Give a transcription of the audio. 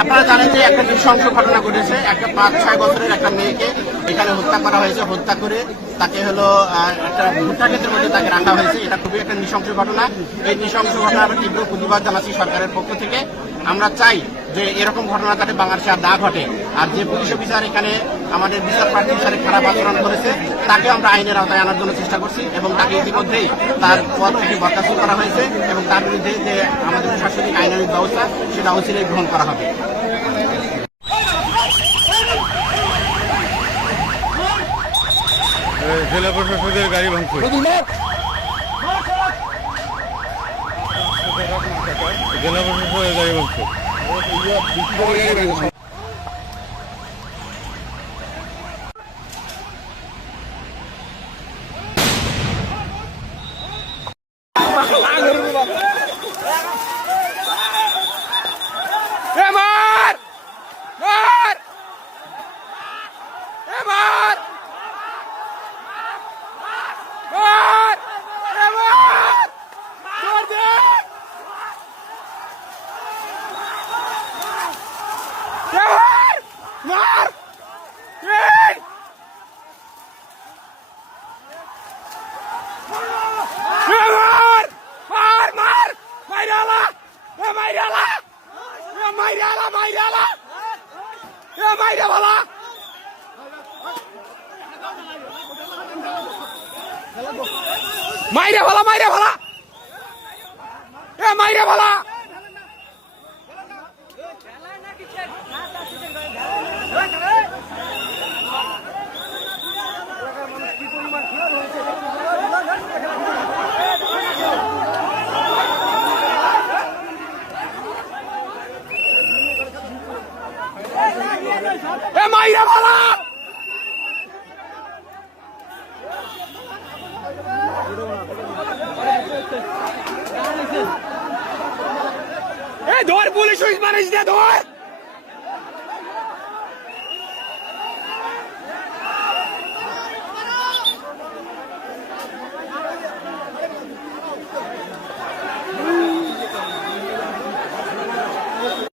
আপনারা জানেন যে একটা নৃশংস ঘটনা ঘটেছে, একটা 5-6 বছরের একটা মেয়েকে এখানে হত্যা করা হয়েছে। হত্যা করে তাকে হলো একটা ভুট্টা ক্ষেতের মধ্যে তাকে রাখা হয়েছে। এটা খুবই একটা নৃশংস ঘটনা। এই নৃশংস ঘটনা আমরা তীব্র প্রতিবাদ জানাচ্ছি সরকারের পক্ষ থেকে। আমরা চাই যে এরকম ঘটনা যাতে বাংলাদেশে আর না ঘটে। আর যে পুলিশ অফিসার এখানে আমাদের বিচার প্রার্থীর সাথে খারাপ আচরণ করেছে তাকে আমরা আইনের আওতায় আনার জন্য চেষ্টা করছি এবং তাকে ইতিমধ্যেই তার পদ থেকে বরখাস্ত করা হয়েছে এবং তার বিরুদ্ধে যে আমাদের প্রশাসনিক আইনানুগ ব্যবস্থা সেটা অচিরেই গ্রহণ করা হবে। জেলা প্রশাসকের গাড়ি ভাঙচুর, জেলা প্রশাসকের গাড়ি ভাঙচুর। মাইরে ভালা মাইরে ভালা এ মাইরে ভালা এ মাইরে ভালা ধর পুলিশ মানুষ দিয়ে ধর